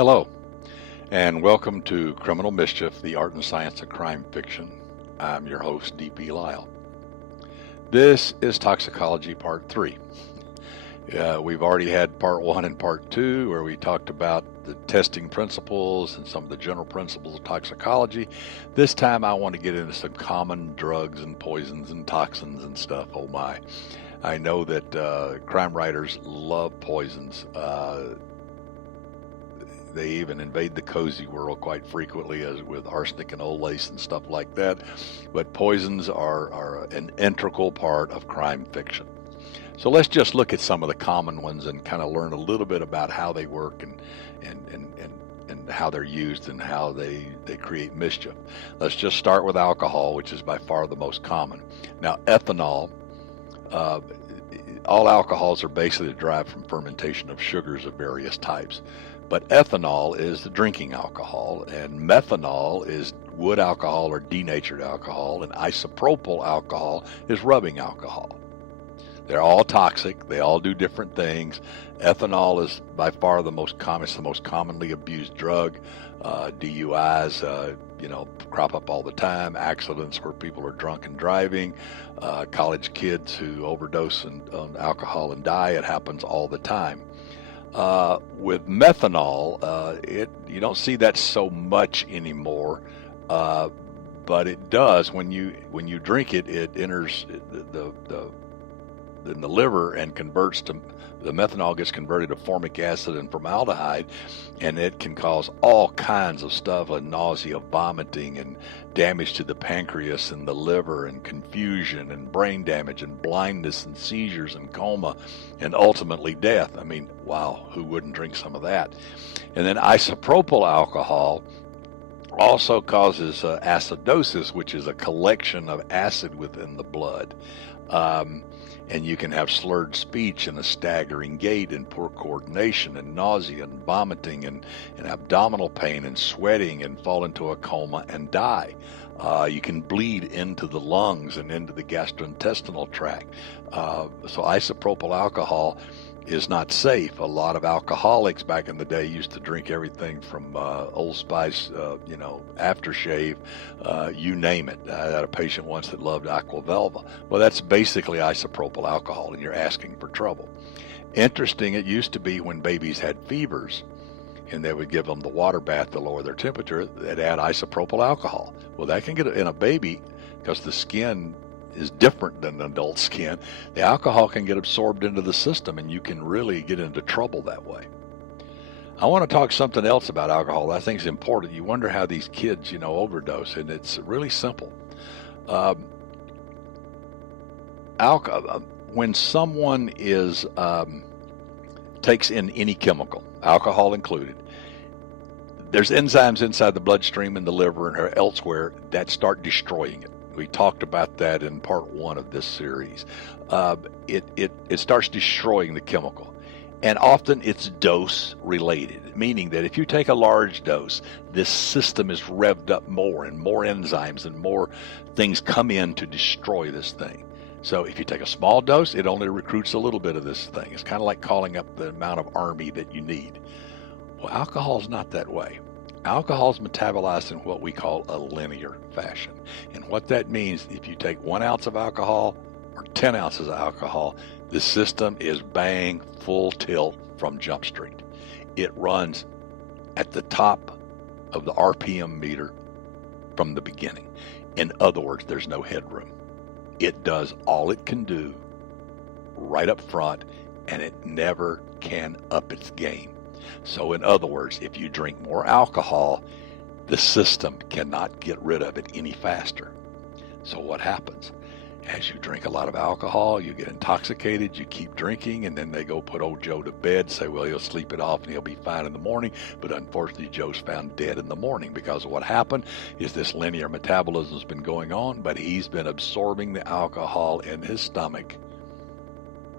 Hello, and welcome to Criminal Mischief, the Art and Science of Crime Fiction. I'm your host, D.P. Lyle. This is Toxicology Part 3. We've already had Part 1 and Part 2, where we talked about the testing principles and some of the general principles of toxicology. This time I want to get into some common drugs and poisons and toxins and stuff. Oh my. I know that crime writers love poisons. They even invade the cozy world quite frequently, as with arsenic and old lace and stuff like that. But poisons are an integral part of crime fiction. So let's just look at some of the common ones and kind of learn a little bit about how they work and how they're used and how they create mischief. Let's just start with alcohol, which is by far the most common. Now, ethanol, all alcohols are basically derived from fermentation of sugars of various types. But ethanol is the drinking alcohol, and methanol is wood alcohol or denatured alcohol, and isopropyl alcohol is rubbing alcohol. They're all toxic. They all do different things. Ethanol is by far the most common. It's the most commonly abused drug. DUIs, crop up all the time. Accidents where people are drunk and driving. College kids who overdose on alcohol and die. It happens all the time. With methanol, you don't see that so much anymore, but it does when you drink it. It enters in the liver and converts to the methanol gets converted to formic acid and formaldehyde, and it can cause all kinds of stuff, like nausea, vomiting, and damage to the pancreas and the liver, and confusion and brain damage and blindness and seizures and coma, and ultimately death. I mean, wow, who wouldn't drink some of that? And then isopropyl alcohol also causes acidosis, which is a collection of acid within the blood. And you can have slurred speech and a staggering gait and poor coordination and nausea and vomiting and abdominal pain and sweating and fall into a coma and die. You can bleed into the lungs and into the gastrointestinal tract. So isopropyl alcohol is not safe. A lot of alcoholics back in the day used to drink everything from Old Spice, aftershave, you name it. I had a patient once that loved Aqua Velva. Well, that's basically isopropyl alcohol, and you're asking for trouble. Interesting, it used to be when babies had fevers, and they would give them the water bath to lower their temperature, they'd add isopropyl alcohol. Well, that can get in a baby because the skin is different than adult skin. The alcohol can get absorbed into the system, and you can really get into trouble that way. I want to talk something else about alcohol that I think is important. You wonder how these kids, overdose, and it's really simple. Alcohol, when someone takes in any chemical, alcohol included, there's enzymes inside the bloodstream and the liver and elsewhere that start destroying it. We talked about that in part 1 of this series. It starts destroying the chemical. And often it's dose related, meaning that if you take a large dose, this system is revved up more and more enzymes and more things come in to destroy this thing. So if you take a small dose, it only recruits a little bit of this thing. It's kind of like calling up the amount of army that you need. Well, alcohol is not that way. Alcohol is metabolized in what we call a linear fashion. And what that means, if you take 1 ounce of alcohol or 10 ounces of alcohol, the system is bang, full tilt from Jump Street. It runs at the top of the RPM meter from the beginning. In other words, there's no headroom. It does all it can do right up front, and it never can up its game. So in other words, if you drink more alcohol, the system cannot get rid of it any faster. So what happens? As you drink a lot of alcohol, you get intoxicated, you keep drinking, and then they go put old Joe to bed, say, well, he'll sleep it off and he'll be fine in the morning. But unfortunately, Joe's found dead in the morning because what happened is this linear metabolism has been going on, but he's been absorbing the alcohol in his stomach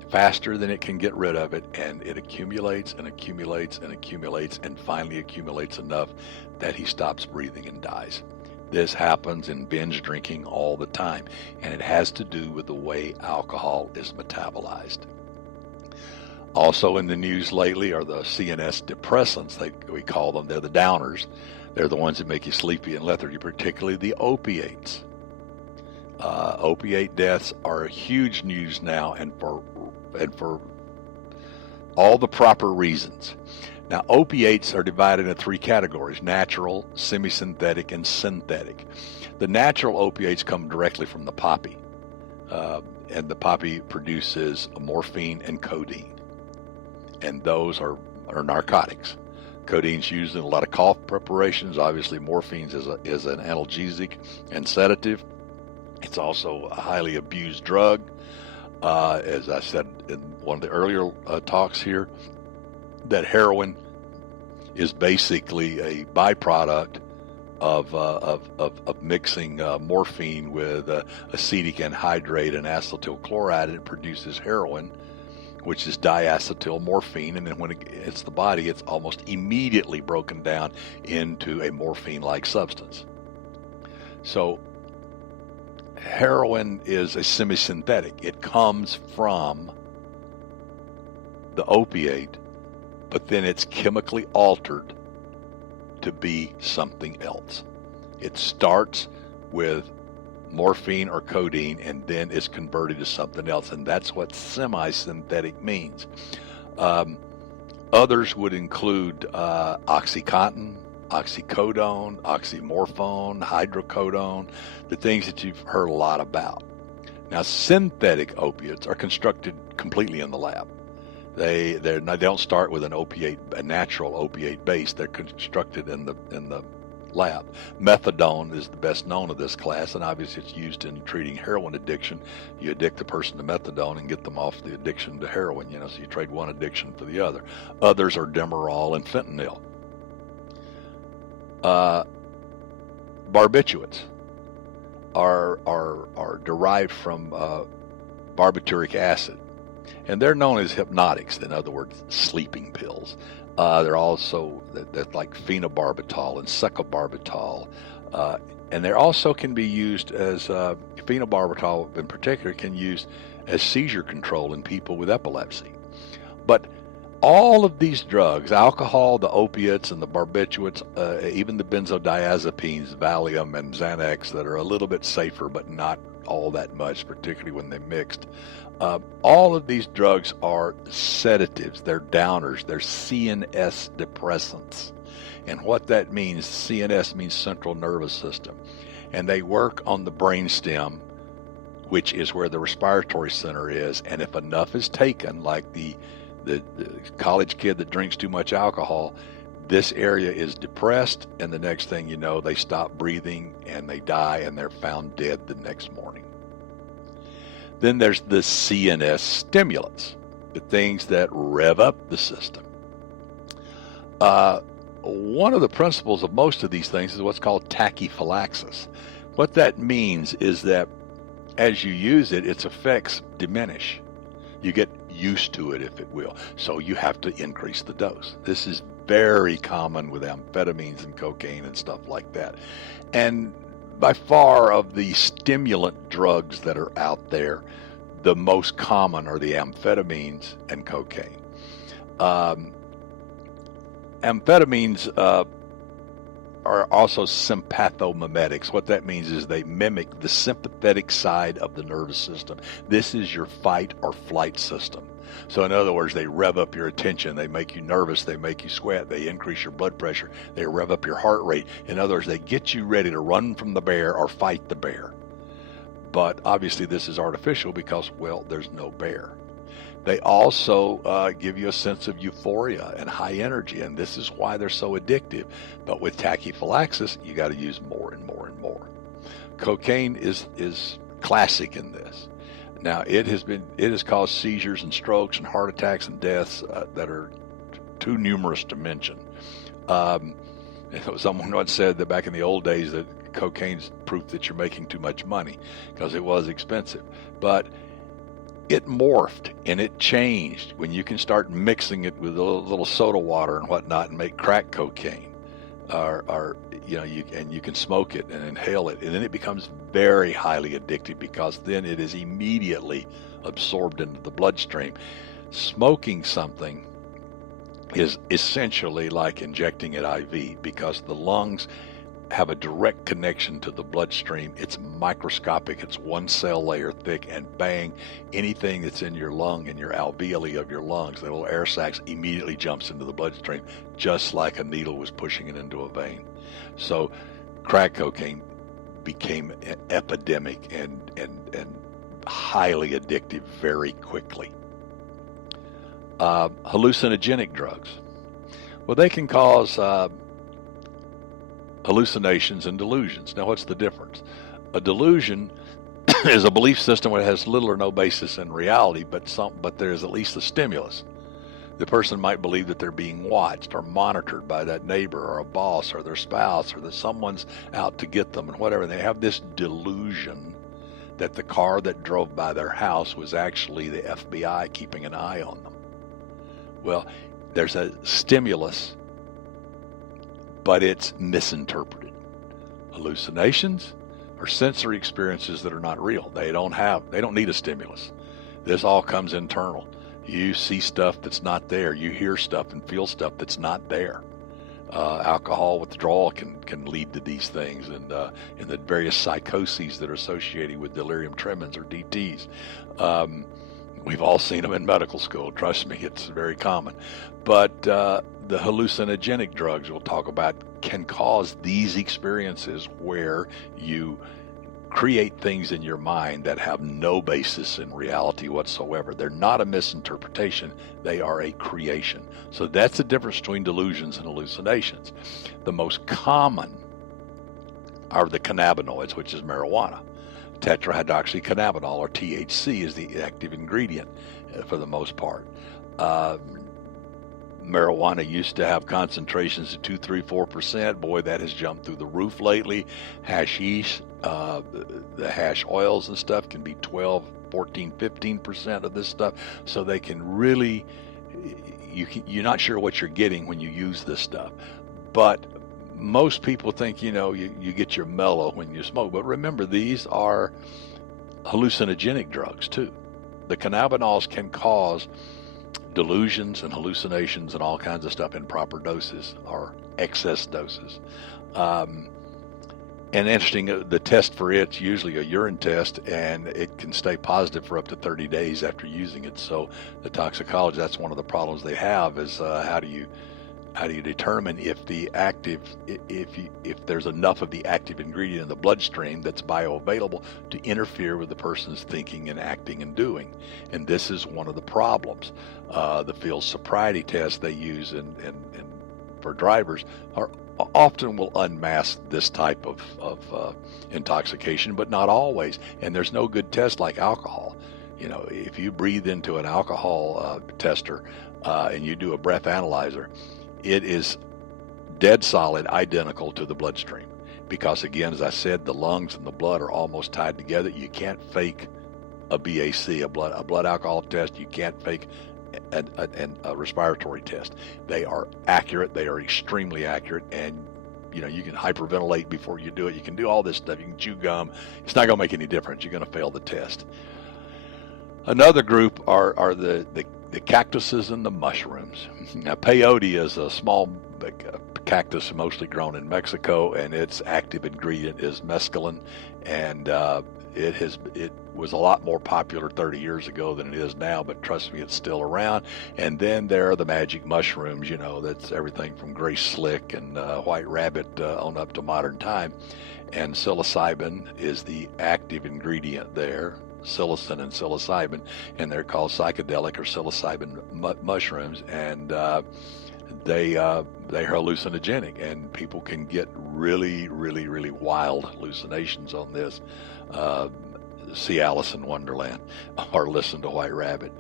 faster than it can get rid of it, and it accumulates and accumulates and accumulates and finally accumulates enough that he stops breathing and dies. This happens in binge drinking all the time, and it has to do with the way alcohol is metabolized. Also in the news lately are the CNS depressants, we call them. They're the downers. They're the ones that make you sleepy and lethargy, particularly the opiates. Opiate deaths are huge news now, and for all the proper reasons. Now, opiates are divided into three categories: natural, semi-synthetic, and synthetic. The natural opiates come directly from the poppy, and the poppy produces morphine and codeine, and those are narcotics. Codeine's used in a lot of cough preparations. Obviously, morphine is an analgesic and sedative. It's also a highly abused drug. As I said in one of the earlier talks here, that heroin is basically a byproduct of mixing morphine with acetic anhydride and acetyl chloride, and it produces heroin, which is diacetyl morphine, and then when it hits the body, it's almost immediately broken down into a morphine-like substance. So heroin is a semi-synthetic. It comes from the opiate, but then it's chemically altered to be something else. It starts with morphine or codeine and then is converted to something else, and that's what semi-synthetic means. Others would include OxyContin, oxycodone, oxymorphone, hydrocodone, the things that you've heard a lot about. Now, synthetic opiates are constructed completely in the lab. They don't start with a natural opiate base. They're constructed in the lab. Methadone is the best known of this class, and obviously it's used in treating heroin addiction. You addict the person to methadone and get them off the addiction to heroin, so you trade one addiction for the other. Others are Demerol and fentanyl. Barbiturates are derived from barbituric acid, and they're known as hypnotics. In other words, sleeping pills. They're also they're like phenobarbital and secobarbital, and they also can be used as phenobarbital in particular can use as seizure control in people with epilepsy. But all of these drugs, alcohol, the opiates, and the barbiturates, even the benzodiazepines, Valium and Xanax, that are a little bit safer but not all that much, particularly when they're mixed. All of these drugs are sedatives. They're downers. They're CNS depressants. And what that means, CNS means central nervous system. And they work on the brainstem, which is where the respiratory center is. And if enough is taken, like the college kid that drinks too much alcohol, this area is depressed, and the next thing you know, they stop breathing and they die, and they're found dead the next morning. Then there's the CNS stimulants, the things that rev up the system. One of the principles of most of these things is what's called tachyphylaxis. What that means is that as you use it, its effects diminish. You get used to it, if it will. So you have to increase the dose. This is very common with amphetamines and cocaine and stuff like that. And by far of the stimulant drugs that are out there, the most common are the amphetamines and cocaine. Amphetamines are also sympathomimetics. What that means is they mimic the sympathetic side of the nervous system. This is your fight or flight system. So in other words, they rev up your attention, they make you nervous, they make you sweat, they increase your blood pressure, they rev up your heart rate. In other words, they get you ready to run from the bear or fight the bear. But obviously this is artificial because, well, there's no bear. They also give you a sense of euphoria and high energy, and this is why they're so addictive. But with tachyphylaxis, you got to use more and more and more. Cocaine is classic in this. Now, it has caused seizures and strokes and heart attacks and deaths that are too numerous to mention. Someone once said that back in the old days that cocaine's proof that you're making too much money because it was expensive. But it morphed and it changed when you can start mixing it with a little soda water and whatnot and make crack cocaine. You can smoke it and inhale it, and then it becomes very highly addictive because then it is immediately absorbed into the bloodstream. Smoking something is essentially like injecting it IV, because the lungs have a direct connection to the bloodstream. It's microscopic. It's one cell layer thick, and bang, anything that's in your lung, in your alveoli of your lungs, the little air sacs, immediately jumps into the bloodstream, just like a needle was pushing it into a vein. So crack cocaine became an epidemic and highly addictive very quickly. Hallucinogenic drugs. Well, they can cause hallucinations and delusions. Now, what's the difference? A delusion is a belief system that has little or no basis in reality, but there's at least a stimulus. The person might believe that they're being watched or monitored by that neighbor or a boss or their spouse, or that someone's out to get them and whatever. They have this delusion that the car that drove by their house was actually the FBI keeping an eye on them. Well, there's a stimulus, but it's misinterpreted. Hallucinations are sensory experiences that are not real. They don't need a stimulus. This all comes internal. You see stuff that's not there. You hear stuff and feel stuff that's not there. Alcohol withdrawal can lead to these things, and the various psychoses that are associated with delirium tremens or DTs. We've all seen them in medical school. Trust me, it's very common. But the hallucinogenic drugs we'll talk about can cause these experiences where you create things in your mind that have no basis in reality whatsoever. They're not a misinterpretation. They are a creation. So that's the difference between delusions and hallucinations. The most common are the cannabinoids, which is marijuana. Tetrahydroxycannabinol, or THC, is the active ingredient for the most part. Marijuana used to have concentrations of 2, 3, 4%. Boy, that has jumped through the roof lately. Hashish, the hash oils and stuff can be 12, 14, 15% of this stuff. So they can really, you're not sure what you're getting when you use this stuff. But most people think, you get your mellow when you smoke. But remember, these are hallucinogenic drugs too. The cannabinoids can cause delusions and hallucinations and all kinds of stuff in proper doses or excess doses. And interesting, the test for it's usually a urine test, and it can stay positive for up to 30 days after using it. So the toxicology, that's one of the problems they have, is how do you determine if there's enough of the active ingredient in the bloodstream that's bioavailable to interfere with the person's thinking and acting and doing. And this is one of the problems. The field sobriety tests they use for drivers often will unmask this type of intoxication, but not always. And there's no good test like alcohol. If you breathe into an alcohol tester and you do a breath analyzer, it is dead solid, identical to the bloodstream. Because again, as I said, the lungs and the blood are almost tied together. You can't fake a BAC, a blood alcohol test. You can't fake a respiratory test. They are accurate. They are extremely accurate. And you can hyperventilate before you do it. You can do all this stuff. You can chew gum. It's not going to make any difference. You're going to fail the test. Another group are the cactuses and the mushrooms. Now, peyote is a small cactus mostly grown in Mexico, and its active ingredient is mescaline, and it was a lot more popular 30 years ago than it is now, but trust me, it's still around. And then there are the magic mushrooms, that's everything from gray slick and white rabbit on up to modern time. And psilocybin is the active ingredient there. Psilocin and psilocybin, and they're called psychedelic or psilocybin mushrooms, and they are hallucinogenic, and people can get really, really, really wild hallucinations on this. See Alice in Wonderland or listen to White Rabbit.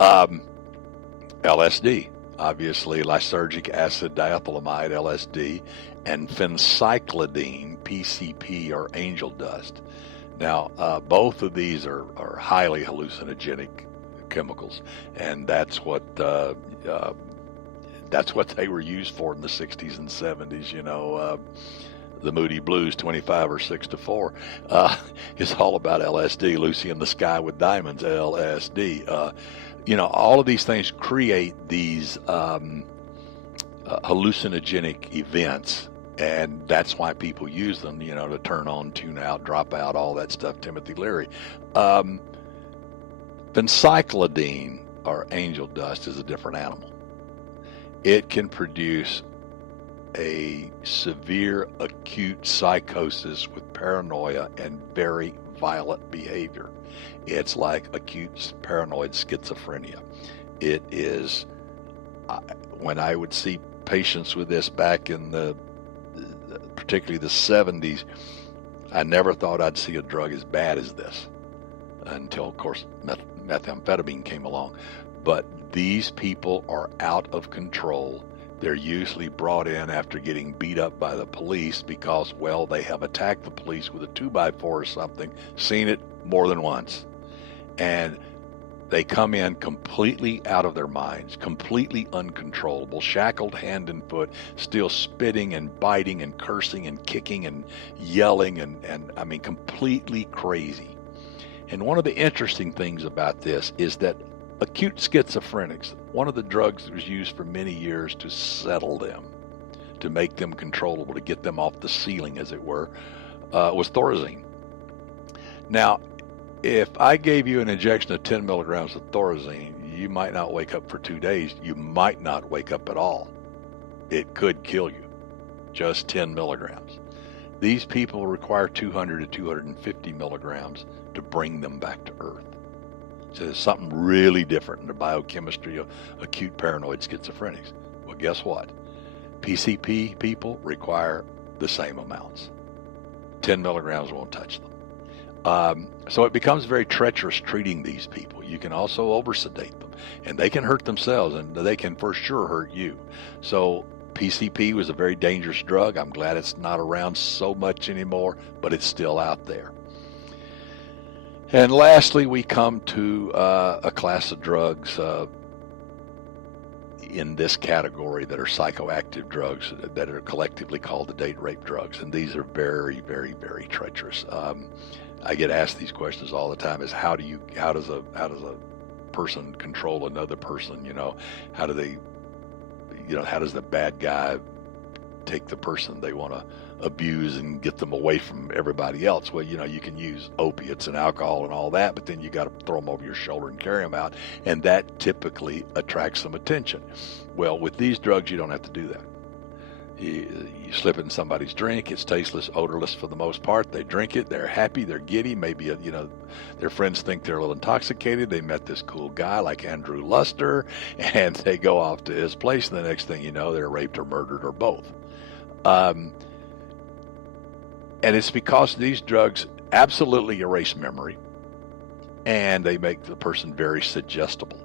LSD, obviously lysergic acid diethylamide, LSD, and phencyclidine, PCP, or angel dust. Now, both of these are highly hallucinogenic chemicals, and that's what they were used for in the 60s and 70s. The Moody Blues, 25 or 6 to 4, is all about LSD. Lucy in the Sky with Diamonds, LSD. all of these things create these hallucinogenic events, and that's why people use them, to turn on, tune out, drop out, all that stuff. Timothy Leary. Bencyclidine, or angel dust, is a different animal. It can produce a severe acute psychosis with paranoia and very violent behavior. It's like acute paranoid schizophrenia. It is, when I would see patients with this back in particularly the 70s, I never thought I'd see a drug as bad as this until, of course, methamphetamine came along. But these people are out of control. They're usually brought in after getting beat up by the police because, well, they have attacked the police with a 2x4 or something, seen it more than once. And they come in completely out of their minds, completely uncontrollable, shackled hand and foot, still spitting and biting and cursing and kicking and yelling and I mean, completely crazy. And one of the interesting things about this is that acute schizophrenics, one of the drugs that was used for many years to settle them, to make them controllable, to get them off the ceiling, as it were, was Thorazine. Now, if I gave you an injection of 10 milligrams of Thorazine, you might not wake up for 2 days. You might not wake up at all. It could kill you, just 10 milligrams. These people require 200 to 250 milligrams to bring them back to earth. So there's something really different in the biochemistry of acute paranoid schizophrenics. Well, guess what? PCP people require the same amounts. 10 milligrams won't touch them. So it becomes very treacherous treating these people. You can also over-sedate them, and they can hurt themselves, and they can for sure hurt you. So PCP was a very dangerous drug. I'm glad it's not around so much anymore, but it's still out there. And lastly, we come to a class of drugs in this category that are psychoactive drugs that are collectively called the date rape drugs. And these are very, very, very treacherous. I get asked these questions all the time: is how does a person control another person? How do they, how does the bad guy take the person they want to abuse and get them away from everybody else? Well, you can use opiates and alcohol and all that, but then you got to throw them over your shoulder and carry them out, and that typically attracts some attention. Well, with these drugs, you don't have to do that. You slip it in somebody's drink. It's tasteless, odorless for the most part. They drink it. They're happy. They're giddy. Maybe, their friends think they're a little intoxicated. They met this cool guy like Andrew Luster, and they go off to his place, and the next thing you know, they're raped or murdered or both. And it's because these drugs absolutely erase memory, and they make the person very suggestible.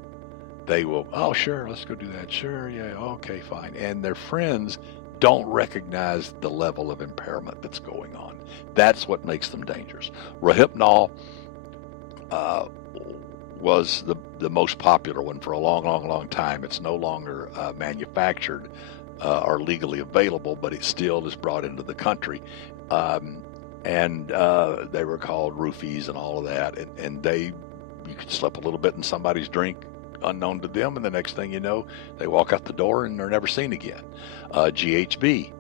They will, oh, sure, let's go do that. Sure, yeah, okay, fine. And their friends don't recognize the level of impairment that's going on. That's what makes them dangerous. Rohypnol was the most popular one for a long, long, long time. It's no longer manufactured or legally available, but it still is brought into the country. And they were called roofies and all of that. And you could slip a little bit in somebody's drink unknown to them, and the next thing you know, they walk out the door and they're never seen again. GHB,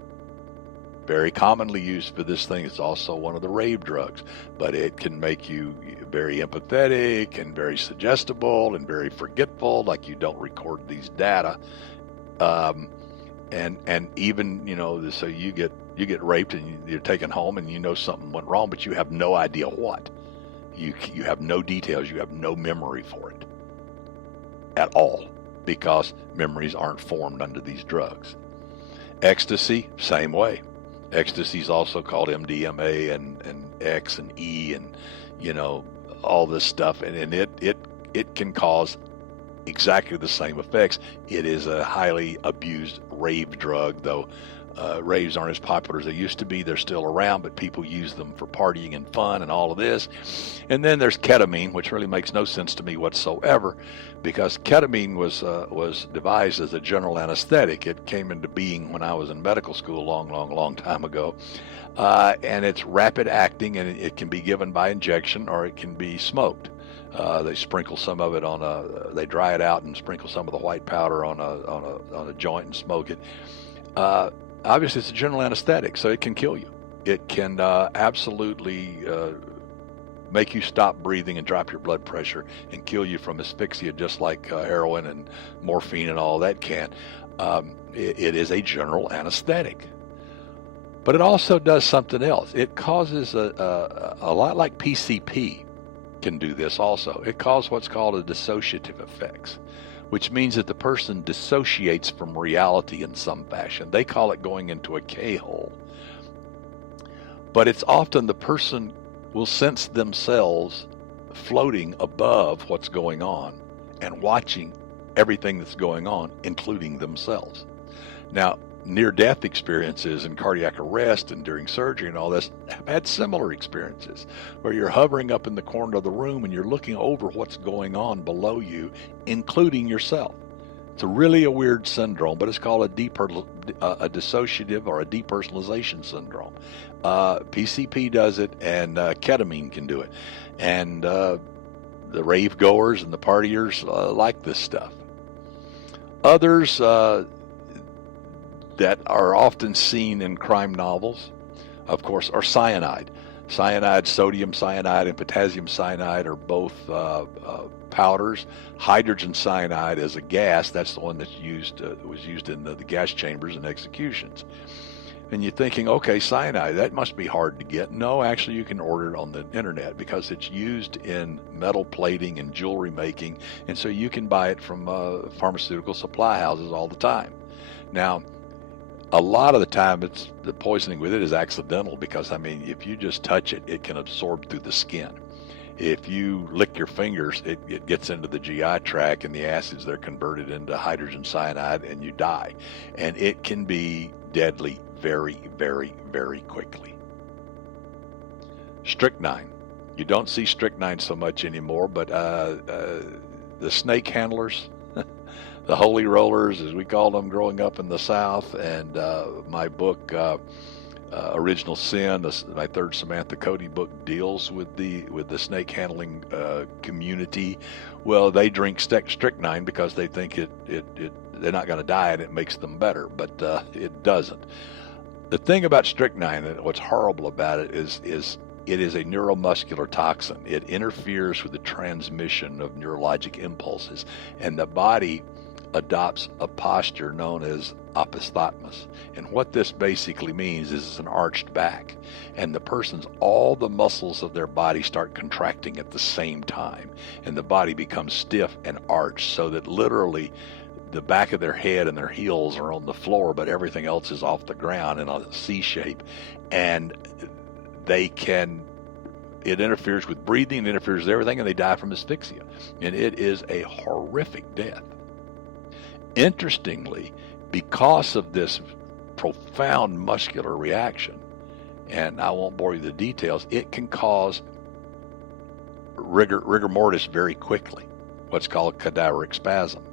very commonly used for this thing. It's also one of the rave drugs, but it can make you very empathetic and very suggestible and very forgetful, like you don't record these data. And even, so you get raped and you're taken home and something went wrong, but you have no idea what. You have no details. You have no memory for it at all, because memories aren't formed under these drugs. Ecstasy, same way. Ecstasy is also called MDMA and X and E and all this stuff, and it can cause exactly the same effects. It is a highly abused rave drug, though raves aren't as popular as they used to be. They're still around, but people use them for partying and fun and all of this. And then there's ketamine, which really makes no sense to me whatsoever, because ketamine was devised as a general anesthetic. It came into being when I was in medical school a long time ago. And it's rapid acting, and it can be given by injection or it can be smoked. They sprinkle some of it they dry it out and sprinkle some of the white powder on a joint and smoke it. Obviously, it's a general anesthetic, so it can kill you. It can absolutely make you stop breathing and drop your blood pressure and kill you from asphyxia, just like heroin and morphine and all that can. It is a general anesthetic. But it also does something else. It causes a lot like PCP can do this also. It causes what's called a dissociative effects, which means that the person dissociates from reality in some fashion. They call it going into a K-hole. But it's often the person will sense themselves floating above what's going on and watching everything that's going on, including themselves. Now, near-death experiences and cardiac arrest and during surgery and all this have had similar experiences where you're hovering up in the corner of the room and you're looking over what's going on below you, including yourself. It's really a weird syndrome, but it's called a dissociative or a depersonalization syndrome. PCP does it, and ketamine can do it. And the rave goers and the partiers like this stuff. Others that are often seen in crime novels, of course, are cyanide. Cyanide, sodium cyanide, and potassium cyanide are both powders. Hydrogen cyanide is a gas. That's the one that's was used in the gas chambers and executions. And you're thinking, okay, cyanide, that must be hard to get. No, actually, you can order it on the internet because it's used in metal plating and jewelry making, and so you can buy it from pharmaceutical supply houses all the time. Now, a lot of the time, the poisoning with it is accidental because, I mean, if you just touch it, it can absorb through the skin. If you lick your fingers, it gets into the GI tract, and the acids, they're converted into hydrogen cyanide, and you die. And it can be deadly very, very, very quickly. Strychnine. You don't see strychnine so much anymore, but the snake handlers, the holy rollers, as we called them growing up in the South, and my book, Original Sin, my third Samantha Cody book, deals with the snake handling community. Well, they drink strychnine because they think they're not going to die and it makes them better, but it doesn't. The thing about strychnine, and what's horrible about it, is it is a neuromuscular toxin. It interferes with the transmission of neurologic impulses, and the body adopts a posture known as aposthotmus. And what this basically means is it's an arched back, and all the muscles of their body start contracting at the same time, and the body becomes stiff and arched, so that literally the back of their head and their heels are on the floor, but everything else is off the ground in a C shape. And it interferes with breathing, it interferes with everything, and they die from asphyxia. And it is a horrific death. Interestingly, because of this profound muscular reaction, and I won't bore you with the details, it can cause rigor mortis very quickly, what's called cadaveric spasm.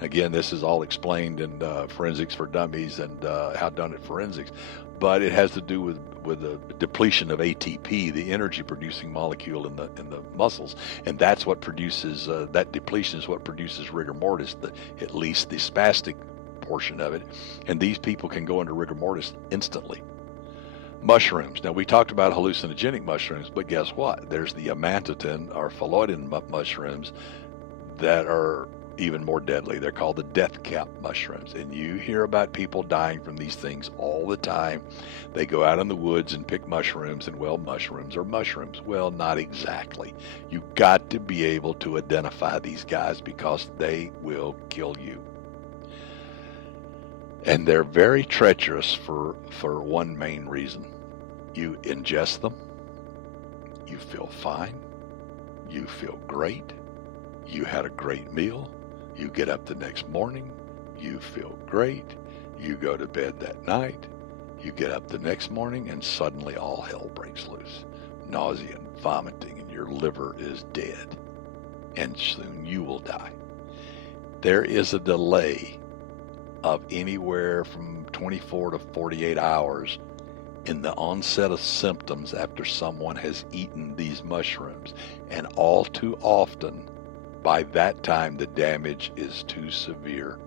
Again, this is all explained in Forensics for Dummies and How Done It Forensics, but it has to do with the depletion of ATP, the energy-producing molecule in the muscles, and that's what produces that depletion is what produces rigor mortis, at least the spastic portion of it, and these people can go into rigor mortis instantly. Mushrooms. Now, we talked about hallucinogenic mushrooms, but guess what? There's the amantadine or phalloidin mushrooms that are even more deadly. They're called the death cap mushrooms, and you hear about people dying from these things all the time. They go out in the woods and pick mushrooms, and well, mushrooms are mushrooms. Well, not exactly. You got to be able to identify these guys because they will kill you. And they're very treacherous for one main reason. You ingest them, you feel fine, you feel great, you had a great meal, you get up the next morning, you feel great, you go to bed that night, you get up the next morning, and suddenly all hell breaks loose. Nausea and vomiting, and your liver is dead. And soon you will die. There is a delay of anywhere from 24 to 48 hours in the onset of symptoms after someone has eaten these mushrooms. And all too often, by that time, the damage is too severe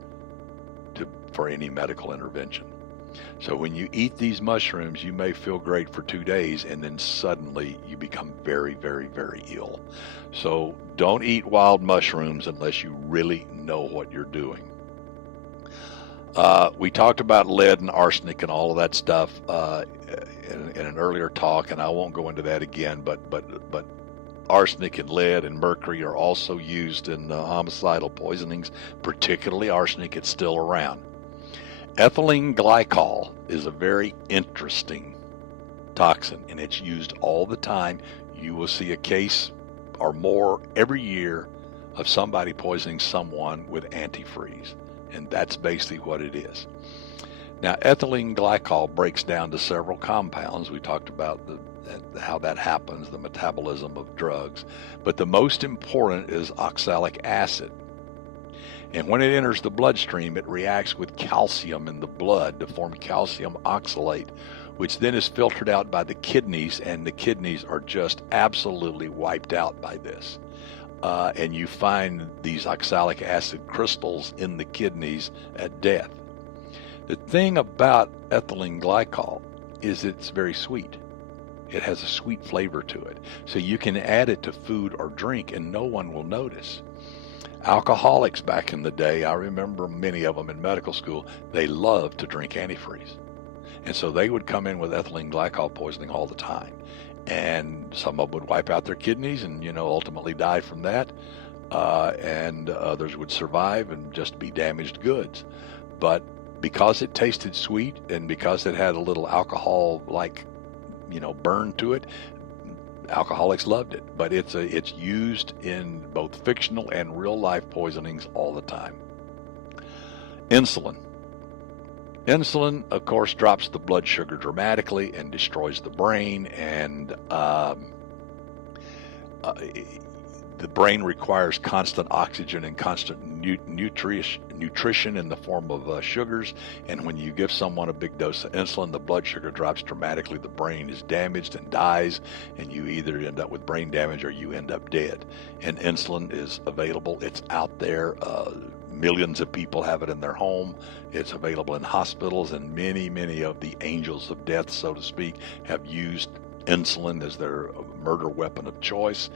for any medical intervention. So when you eat these mushrooms, you may feel great for 2 days, and then suddenly you become very, very, very ill. So don't eat wild mushrooms unless you really know what you're doing. We talked about lead and arsenic and all of that stuff in an earlier talk, and I won't go into that again. But arsenic and lead and mercury are also used in homicidal poisonings, particularly arsenic. It's still around. Ethylene glycol is a very interesting toxin, and it's used all the time. You will see a case or more every year of somebody poisoning someone with antifreeze, and that's basically what it is. Now, ethylene glycol breaks down to several compounds. We talked about how that happens, the metabolism of drugs, but the most important is oxalic acid. And when it enters the bloodstream, it reacts with calcium in the blood to form calcium oxalate, which then is filtered out by the kidneys, and the kidneys are just absolutely wiped out by this. And you find these oxalic acid crystals in the kidneys at death. The thing about ethylene glycol is it's very sweet. It has a sweet flavor to it. So you can add it to food or drink and no one will notice. Alcoholics back in the day, I remember many of them in medical school, they loved to drink antifreeze. And so they would come in with ethylene glycol poisoning all the time. And some of them would wipe out their kidneys and, ultimately die from that. And others would survive and just be damaged goods. But because it tasted sweet and because it had a little alcohol-like, burn to it, alcoholics loved it. But it's used in both fictional and real-life poisonings all the time. Insulin. Insulin, of course, drops the blood sugar dramatically and destroys the brain, and the brain requires constant oxygen and constant nutrition in the form of sugars, and when you give someone a big dose of insulin, the blood sugar drops dramatically, the brain is damaged and dies, and you either end up with brain damage or you end up dead. And insulin is available, it's out there, millions of people have it in their home, it's available in hospitals, and many of the angels of death, so to speak, have used insulin as their murder weapon of choice.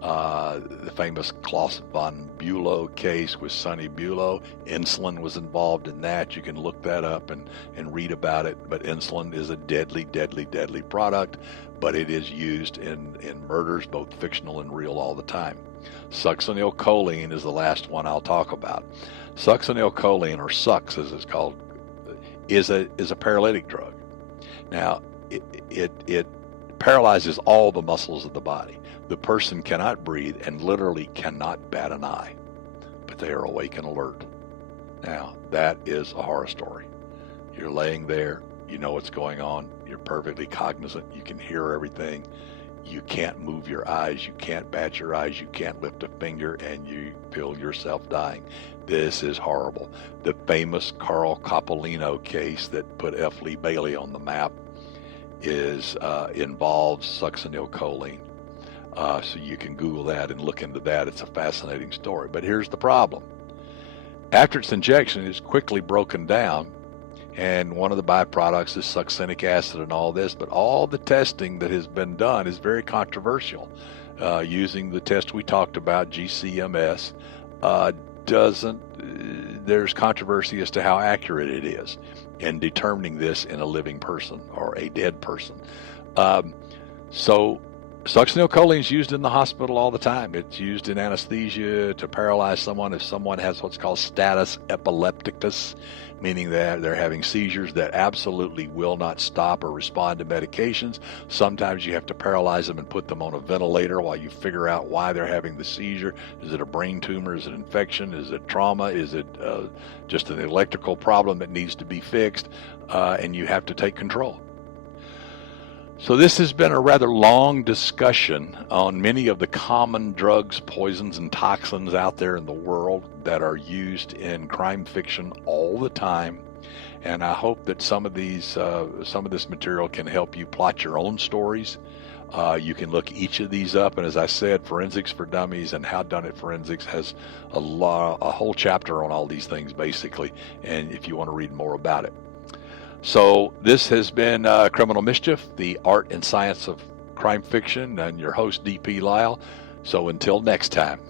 The famous Klaus von Bülow case with Sonny Bulow, insulin was involved in that. You can look that up and read about it. But insulin is a deadly product, but it is used in murders, both fictional and real, all the time. Succinylcholine is the last one I'll talk about. Succinylcholine, or Sux as it's called, is a paralytic drug. Now, it paralyzes all the muscles of the body. The person cannot breathe and literally cannot bat an eye, but they are awake and alert. Now, that is a horror story. You're laying there, you know what's going on, you're perfectly cognizant, you can hear everything, you can't move your eyes, you can't bat your eyes, you can't lift a finger, and you feel yourself dying. This is horrible. The famous Carl Coppolino case that put F. Lee Bailey on the map involves succinylcholine. So you can Google that and look into that. It's a fascinating story. But here's the problem. After its injection, it's quickly broken down, and one of the byproducts is succinic acid and all this, but all the testing that has been done is very controversial. Using the test we talked about, GCMS, there's controversy as to how accurate it is in determining this in a living person or a dead person. So succinylcholine is used in the hospital all the time. It's used in anesthesia to paralyze someone if someone has what's called status epilepticus, meaning that they're having seizures that absolutely will not stop or respond to medications. Sometimes you have to paralyze them and put them on a ventilator while you figure out why they're having the seizure. Is it a brain tumor? Is it infection? Is it trauma? Is it just an electrical problem that needs to be fixed? And you have to take control. So this has been a rather long discussion on many of the common drugs, poisons, and toxins out there in the world that are used in crime fiction all the time And I hope that some of this material can help you plot your own stories. You can look each of these up, and as I said, Forensics for Dummies and How Done It Forensics has a whole chapter on all these things, basically, and if you want to read more about it. So this has been Criminal Mischief, the art and science of crime fiction, and your host, D.P. Lyle. So until next time.